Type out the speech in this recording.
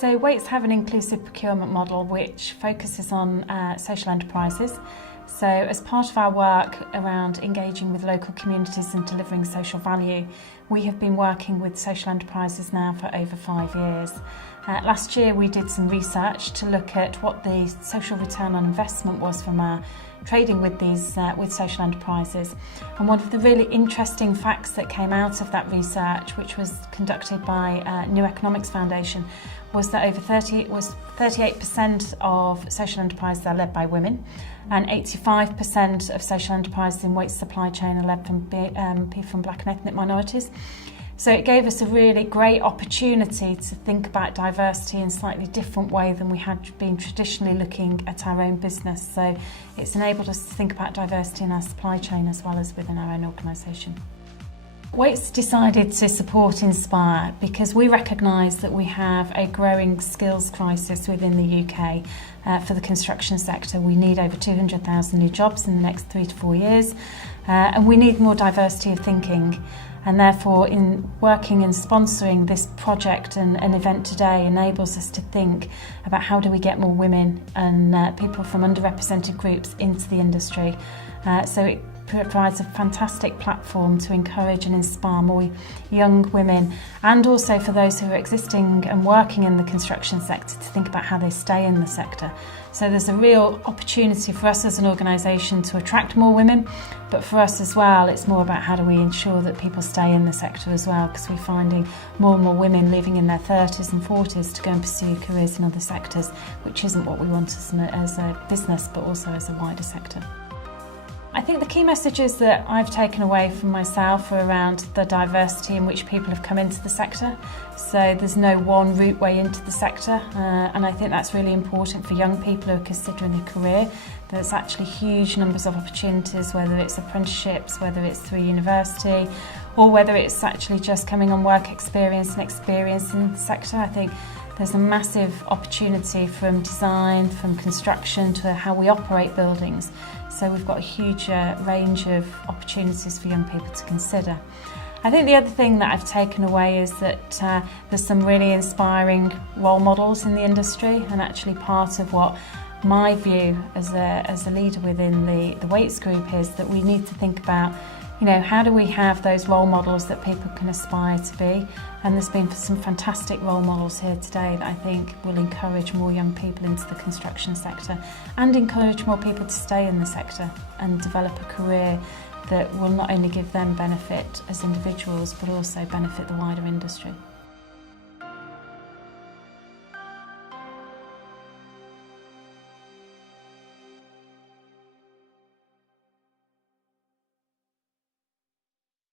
So Wates have an inclusive procurement model which focuses on social enterprises. So as part of our work around engaging with local communities and delivering social value, we have been working with social enterprises now for over 5 years. Last year we did some research to look at what the social return on investment was from our trading with these with social enterprises. And one of the really interesting facts that came out of that research, which was conducted by New Economics Foundation, was that over 38% of social enterprises are led by women, and 85% of social enterprises in Wates supply chain are led from people from black and ethnic minorities. So it gave us a really great opportunity to think about diversity in a slightly different way than we had been traditionally looking at our own business. So it's enabled us to think about diversity in our supply chain as well as within our own organisation. Wates decided to support Inspire because we recognise that we have a growing skills crisis within the UK for the construction sector. We need over 200,000 new jobs in the next 3 to 4 years, and we need more diversity of thinking. And therefore, in working and sponsoring this project and an event today enables us to think about how do we get more women and people from underrepresented groups into the industry. So it provides a fantastic platform to encourage and inspire more young women, and also for those who are existing and working in the construction sector to think about how they stay in the sector. So there's a real opportunity for us as an organisation to attract more women, but for us as well, it's more about how do we ensure that people stay in the sector as well, because we're finding more and more women leaving in their 30s and 40s to go and pursue careers in other sectors, which isn't what we want as a business, but also as a wider sector. I think the key messages that I've taken away from myself are around the diversity in which people have come into the sector. So there's no one route way into the sector, and I think that's really important for young people who are considering a career. There's actually huge numbers of opportunities, whether it's apprenticeships, whether it's through university, or whether it's actually just coming on work experience and experience in the sector. I think there's a massive opportunity from design, from construction to how we operate buildings. So we've got a huge range of opportunities for young people to consider. I think the other thing that I've taken away is that there's some really inspiring role models in the industry, and actually part of what my view as a leader within the Wates Group is that we need to think about, how do we have those role models that people can aspire to be? And there's been some fantastic role models here today that I think will encourage more young people into the construction sector and encourage more people to stay in the sector and develop a career that will not only give them benefit as individuals but also benefit the wider industry.